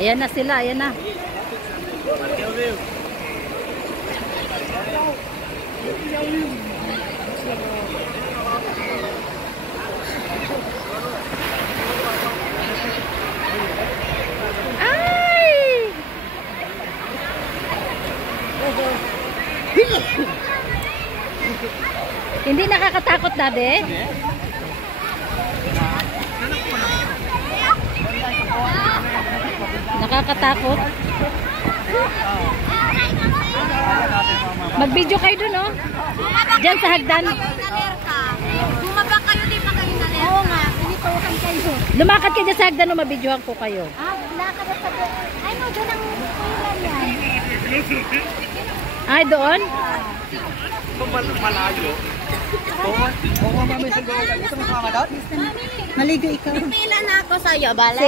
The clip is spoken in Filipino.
Ayan na sila, ayan na. Ay! Hindi nakakatakot na, be? Nakakatakot. Mag-video kayo dun, oh. Diyan sa hagdan. Bumaba kayo, di ba kayo nalerta? Oo nga, pinitukan kayo. Lumakad ka dyan sa hagdan, oh. Mabidyohan ko kayo. Ah, lakad at sabi. Ay mo, doon ang kulang yan. Ay, doon? Malayo. Oo, mami, siguro. Ito may mga dot? Maligo ikaw. Pila na ako sa'yo, bala?